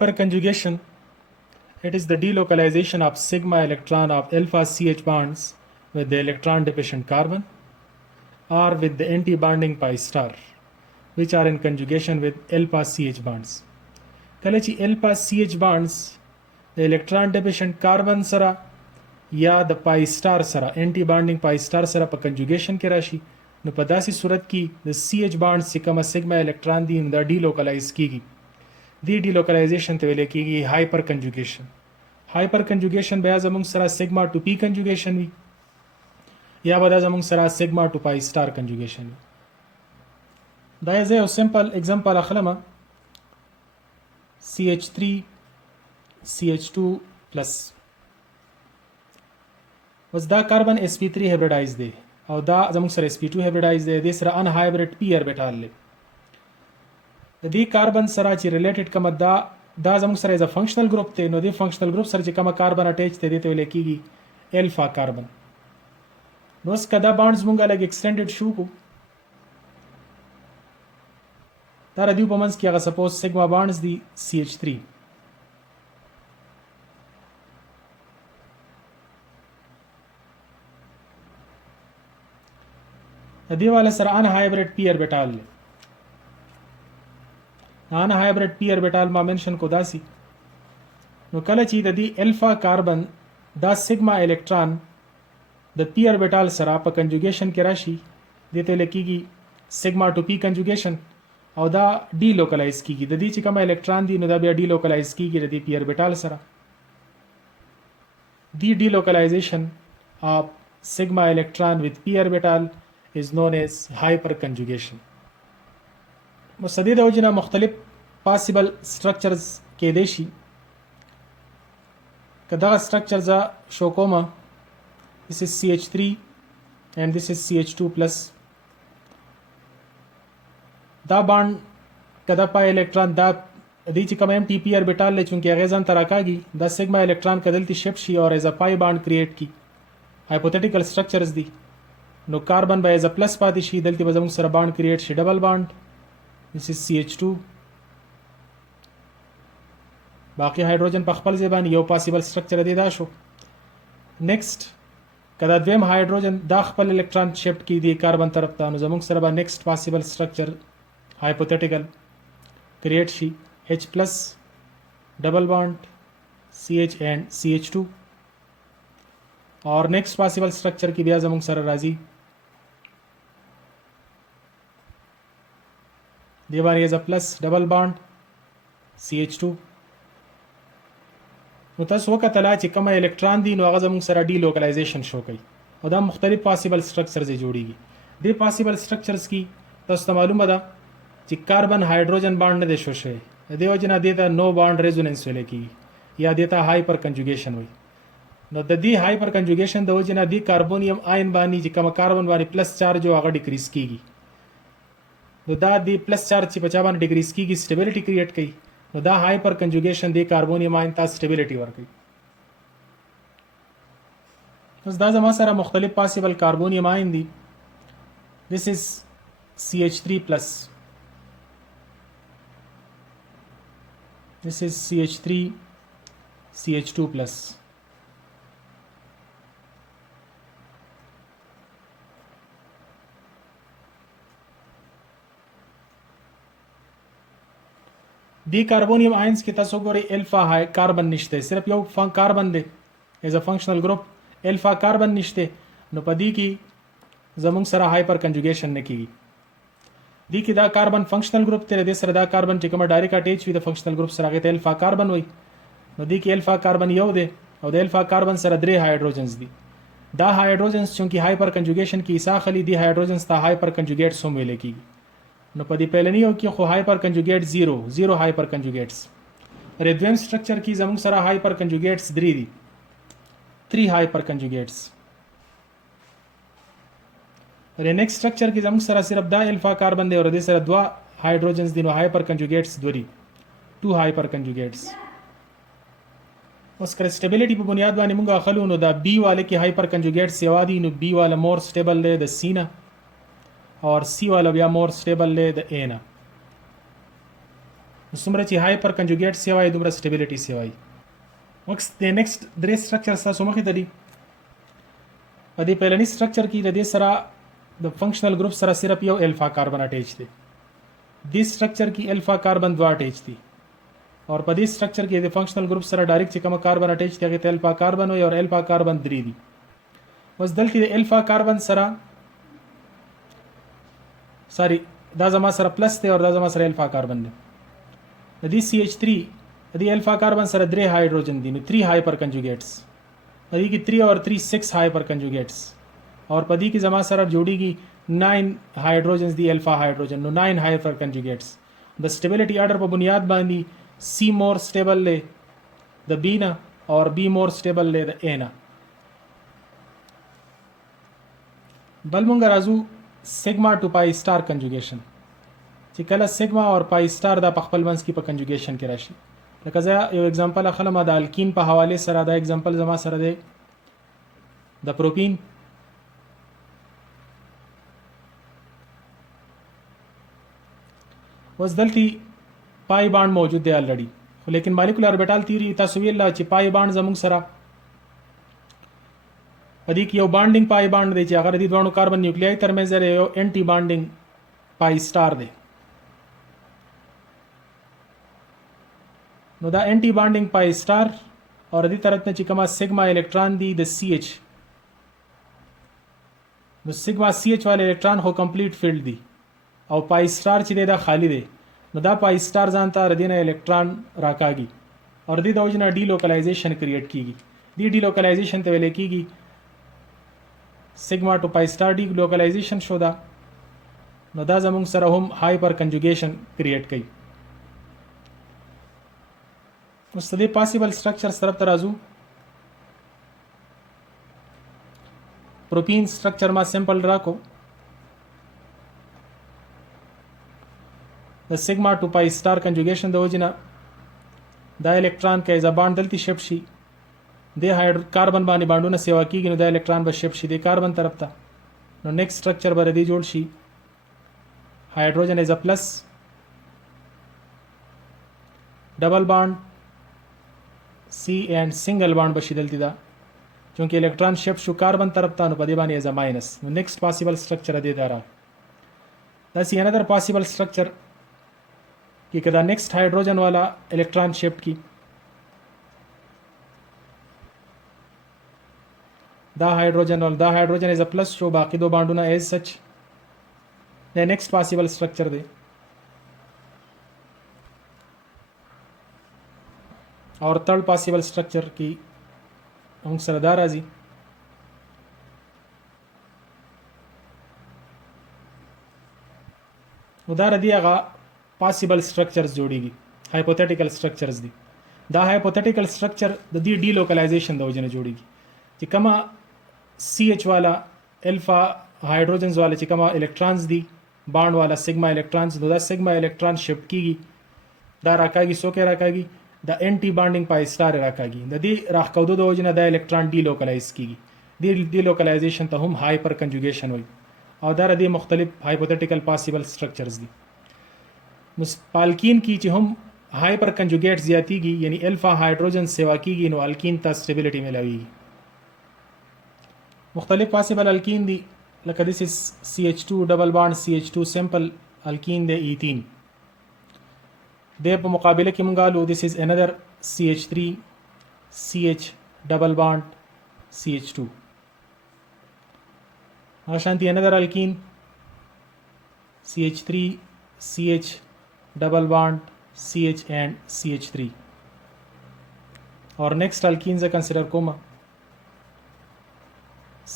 Per conjugation, it is the delocalization of sigma electron of alpha CH bonds with the electron deficient carbon or with the anti-bonding pi star, which are in conjugation with alpha CH bonds. कले ची alpha CH bonds the electron deficient carbon सरा या the pi star सरा anti-bonding pi star सरा पर conjugation के राशि न पदासी सूरत की the CH bonds से कम sigma electron दी न delocalize कीगी दी delocalization ते वेले कीगी hyper conjugation. Hyper conjugation बया जमुंग सरा sigma to p conjugation भी या बदा जमुंग सरा sigma to pi star conjugation भी. دا زي simple example अखलमा CH3 CH2 plus was دا carbon sp3 hybridized they او دا زموږ سره sp2 hybridized دی د سره ان hybrid p orbital لري د دې کاربن سره چې ریلیټډ کوم دا زموږ سره از فنکشنل ګروپ ته نو د فنکشنل ګروپ سره چې کوم کاربن اٹیچ ته دی ته ویل کیږي الفا کاربن نو اس کدا بانډز مونږه لګ ایکسټینډډ شو کو دا ردیو په منځ کې هغه سپوز سیګما بانډز دی CH3 د دې والا سره ان هایبرید پی اربیټال ان هایبرید پی اربیټال ما منشن کو داسي نو کله چې د دې الفا کاربن دا سیګما الکترون د پی اربیټال سره په کنجوګیشن کې راشي دته لکېږي سیګما ټو پی کنجوګیشن او دا ډی لوکلایز کیږي د دې چې کوم الکترون دی نو دا بیا ډی لوکلایز کیږي د دې پی اربیټال سره دی ډی لوکلایزیشن اف سیګما الکترون وذ پی اربیټال is known as hyperconjugation. مستدید وجنا مختلف possible structures کې دي شي کدا structures شو کومه this is CH3 and this is CH2 plus دا باند کدا پای الکترون دا دې چې کوم ټي پی اربیټال له چونکه غیزن تراکاږي دا سیګما الکترون کدلتی شپ شي اور از ا پای باند کریټ کی hypothetical structures دي نو کاربن به از پلس پاتې شي دلته به زموږ سره باند کریټ شي ډبل باند this is CH2 باقي هایدروجن په خپل ځای باندې یو پاسیبل سټرکچر دی دا شو نیکسٹ کدا دویم هایدروجن دا خپل الکترون شفت کی دی کاربن طرف ته نو زموږ سره به نیکسٹ پاسیبل سټرکچر هایپوتھیټیکل کریټ شي H+ ډبل باند CH and CH2 और next possible structure की बया जमुंग सर राजी दीवार एज अ plus double bond CH2 نو تاسو وکتل چې کوم الکترون دی نو هغه زموږ سره ډی لوکلایزیشن شو کوي او دا مختلف پاسیبل سټرکچرز جوړیږي د پاسیبل سټرکچرز کی تاسو ته معلومه ده چې کاربن هایدروجن باند نه دی شو شي د دې وجه نه دیتا نو باند ریزونانس ویل کی یا دیتا هایپر کنجوګیشن وي نو د دې هایپر کنجوګیشن د وجه نه دی کاربونیم آین باندې چې کوم کاربن باندې پلس چارج او هغه ډیکریز کیږي نو دا دی پلس چارج چې په چا باندې ډیکریز کیږي سټیبিলিټی کریټ کوي نو دا هایپر کنجوګیشن دی کاربونیم آین ته سټیبিলিټی ورکوي اوس دا زما سره مختلف پاسیبل کاربونیم آین دي this is CH3 plus this is CH3 CH2 plus دی کاربونیم آئنس کی تاسو ګورئ الفا های کاربن نشته صرف یو کاربن دی ایز ا فنکشنل ګروپ الفا کاربن نشته نو پدې کې زموږ سره هایپر کنجوګیشن نه کیږي دی کې دا کاربن فنکشنل ګروپ ته د سره دا کاربن چې کوم ډایرکټ اٹیچ وي د فنکشنل ګروپ سره هغه ته الفا کاربن وي نو دی کې الفا کاربن یو دی او د الفا کاربن سره درې هایدروجنز دي دا هایدروجنز چې هایپر کنجوګیشن کې اساخلی دی هایدروجنز ته هایپر کنجوګیټ سوم ویل کیږي نو په دې پهلنیو کې خو هایپر کنجوګیټ 0 هایپر کنجوګیټس ر دویم سټرکچر کې زموږ سره هایپر کنجوګیټس 3 دي 3 هایپر کنجوګیټس ر نیکسټ سټرکچر کې زموږ سره صرف دا الفا کاربن دی او د سره دوا هایدروجنز دي نو هایپر کنجوګیټس 2 دي 2 هایپر کنجوګیټس اوس کر سټیبিলিټی په بنیاد باندې موږ اخلو نو دا بی والے کې هایپر کنجوګیټس یو دي نو بی والا مور سټیبل دی د سی نه اور سی والا بیا مور سټیبل دی د اے نه څومره چې هایپر کنجوګیټ سی وای دومره سټیبিলিټي سی وای. وکس د نیکسټ درې سټرکچر تاسو مخې ته دي. په دې پیلنی سټرکچر کې د دې سره د فنکشنل ګروپ سره صرف یو الفا کاربن اٹیچ دی. دې سټرکچر کې الفا کاربن 2 اٹیچ دي او په دې سټرکچر کې د فنکشنل ګروپ سره ډایرکټ چې کوم کاربن اٹیچ دی هغه ته الفا کاربن وي او الفا کاربن 3 دي. اوس دلته د الفا کاربن سره دا زما سره پلس دی او دا زما سره الفا کاربن دی. د دې CH3 د دې الفا کاربن سره 3 هایدروجن دي نو 3 هایپر کنجوګیټس. د دې کې 3 اور 3 6 هایپر کنجوګیټس اور په دې کې زما سره جوړیږي 9 هایدروجنز دی الفا هایدروجن نو 9 هایپر کنجوګیټس. د سټیبিলিټي آرډر په بنیاد باندې C مور سټیبل له د B نه اور B مور سټیبل له د A نه. بل مونږ راځو سیګما ټو پای سٹار کنجوګیشن چې کله سیګما اور پای سٹار د خپل منځ کې په کنجوګیشن کې راشي. لکه زه یو اگزامپل اخلم د الکین په حواله سره دا اگزامپل زما سره دی د پروپین. اوس دلته پای باند موجود دی الریډي خو لیکن مالیکولر اوربیټال تیوري تاسو ویل چې پای باند زموږ سره پدې کې یو بانډینګ پای باند دی چې هغه د دوه کاربن نیوکلیای ترمنځ یو انټي بانډینګ پای سٹار دی. نو دا انټي بانډینګ پای سٹار اور دې طرف نه چې کومه سیګما الکترون دی د CH نو سیګما CH والے الکترون هو کمپلیټ فیلډ دی او پای سٹار چې دی دا خالی دی. نو دا پای سٹار ځان ته ردینه الکترون راکاږي اور دې د وجنه ډی لوکلایزیشن کریټ کیږي. دې ډی لوکلایزیشن ته ویل کیږي سیګما ټو پای سٹار ډی لوکلایزیشن شو دا. نو دا زموږ سره هم هایپر کنجوګیشن کریټ کوي. اوس دې پاسیبل سټرکچر طرف ته راځو. پروپین سټرکچر ما سیمپل راکو د سیګما ټو پای سٹار کنجوګیشن د وجنه دا الکترون کې ز باند دلته شپ شي د کاربن باندې باندونه سیوا کیږي نو د الکترون به شپ شي د کاربن طرف ته. نو نیکسټ سټرکچر به دی جوړ شي hydrogen is a plus double bond C and single bond بشي دلته دا چونکه الکترون شپ شو کاربن طرف ته نو په دې باندې از ماینس. نو نیکسټ پاسیبل سټرکچر دی دا را دا سی انذر پاسیبل سټرکچر کې کدا نیکسټ هایدروجن والا الکترون شپ کی دا هایدروجن از ا پلس شو باقی دو باندونه ایز سچ د نیکسټ پاسیبل سټرکچر دی. اور third possible structure की हम सरदार राजी उदार दी आगा पॉसिबल स्ट्रक्चर्स जोड़ेगी हाइपोथेटिकल स्ट्रक्चर्स दी दा हाइपोथेटिकल स्ट्रक्चर द दी डीलोकलाइजेशन द वजने जोड़ेगी कि कमा CH वाला अल्फा हाइड्रोजन्स वाले चिकमा इलेक्ट्रॉन्स दी बांड वाला सिग्मा इलेक्ट्रॉन्स दो दा सिग्मा इलेक्ट्रॉन शिफ्ट कीगी दा राकागी सो के राकागी the anti bonding pi star राकागी द दी राख कौदो दो वजने दा इलेक्ट्रॉन डीलोकलाइज कीगी दी डीलोकलाइजेशन तो हम हाइपर कंजुगेशन हुई और दार दी मुख्तलिफ हाइपोथेटिकल पॉसिबल स्ट्रक्चर्स दी पाल्कीन की ची हम हाइपर कंजुगेट ज़्यादतीगी यानी अल्फा हाइड्रोजन सेवा कीगी नो अल्कीन ता स्टेबिलिटी में लाएगी मुख्तलिफ possible alkyne the like this is CH2 double bond CH2 simple alkene de ethene de په مقابله کې مونږه لو this is another CH3 CH double bond CH2 عشان another alkene CH3 CH double bond CH and CH3 और next alkenes consider comma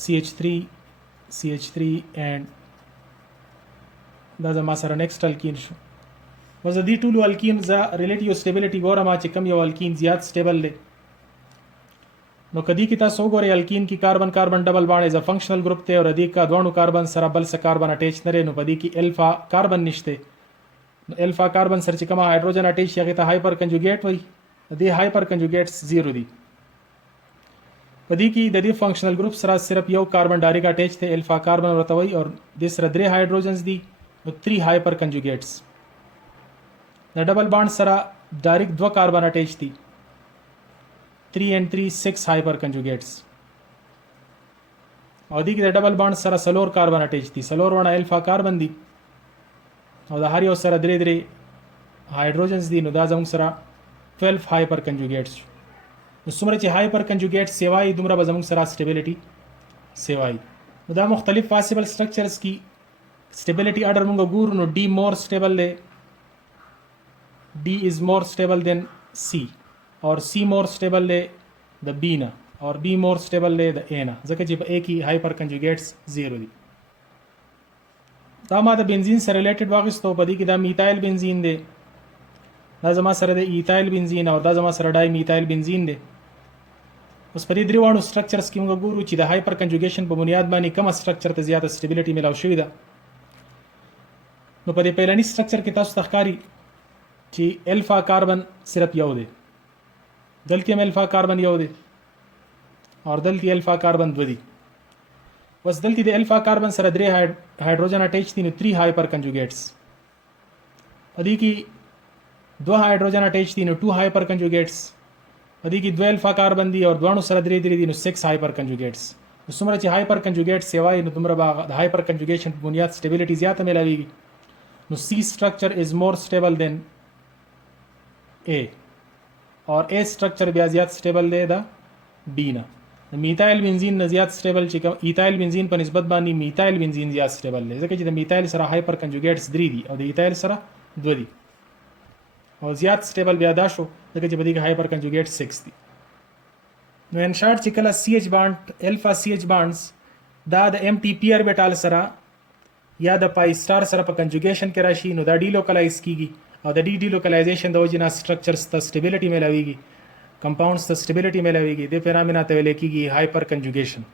CH3 CH3 and دا زما سره next alkene شو وز دي ټول alkenes ز relative stability ګورم چې کم یو alkene زیات stable دی نو کدی کی تاسو ګورئ alkene کی کاربن کاربن ډبل بانډ از ا فنکشنل ګروپ ته اور دې کا دوه کاربن سره بل سره کاربن اٹیچ نه نو پدې کی الفا کاربن نشته نو الفا کاربن سره چې کوم هایدروجن اٹیچ یغه ته هایپر کنجوګیټ وای دې هایپر کنجوګیټس 0 دي پدې کې د دې فنکشنل ګروپ سره صرف یو کاربن ډایرکټ اٹیچ ته الفا کاربن ورته وای او د سره درې هایدروجنز دي نو 3 هایپر کنجوګیټس د ډبل بانډ سره ډایرکټ دوه کاربن اٹیچ دي 3 and 3 6 هایپر کنجوګیټس او دې کې د ډبل بانډ سره سلور کاربن اٹیچ دي سلور ونه الفا کاربن دي او د هر یو سره درې درې هایدروجنز دي نو دا زموږ سره 12 هایپر کنجوګیټس نو څومره چې هایپر کنجوګیټ سیوای دومره به زموږ سره سټیبিলিټي سیوای نو دا مختلف پاسبل سټرکچرز کی stability order موږ ګورو نو D more stable دی D is more stable than C or C more stable دی د B نه or B more stable دی د A نه ځکه چې په A کې هایپر کنجوګیټس 0 دي دا ما د بنزین سره ریلیټډ واغستو په دې کې دا میثایل بنزین دی دا زما سره د ایثایل بنزین او دا زما سره ډای میثایل بنزین دی اوس په دې درې وانو سټرکچرز کې موږ ګورو چې د هایپر کنجوګیشن په بنیاد باندې کوم سټرکچر ته زیاته سټیبিলিټي ملاو شوې ده نو په دې پیلنی سټرکچر کې تاسو تخکاری چې الفا کاربن صرف یو دی دلته هم الفا کاربن یو دی او دلته الفا کاربن دو دی بس دلته د الفا کاربن سره درې هایدروجن اٹیچ دي نو 3 هایپر کنجوګیټس په دې کې دو هایدروجن اٹیچ دي نو 2 هایپر کنجوګیټس په دې کې دو الفا کاربن دي او دوانو سره درې درې دي نو 6 هایپر کنجوګیټس نو څومره چې هایپر کنجوګیټ سیوای نو دومره د هایپر کنجوګیشن په بنیاد سټیبিলিټي زیاته ملاويږي نو C structure is more stable than A اور A structure بیا زیات stable دی دا B نه میثایل بنزین نه زیات stable چې کوم ایثایل بنزین په نسبت باندې میثایل بنزین زیات stable دی ځکه چې د میثایل سره هایپر کنجوګیټس 3 دي او د ایثایل سره 2 دي او زیات stable بیا دا شو ځکه چې په دې کې هایپر کنجوګیټ 6 دي نو ان شارټ چې کله CH بانډ الفا CH بانډز دا د MT پی آربیټال سره یا د پای سٹار سره په کنجوګیشن کې راشي نو دا ډی لوکلایز کیږي او د ډی لوکلایزیشن د وجې نه سټرکچرز ته سټیبিলিټي ملاويږي کمپاونډز ته سټیبিলিټي ملاويږي د فینامنا ته ویل کېږي هایپر کنجوګیشن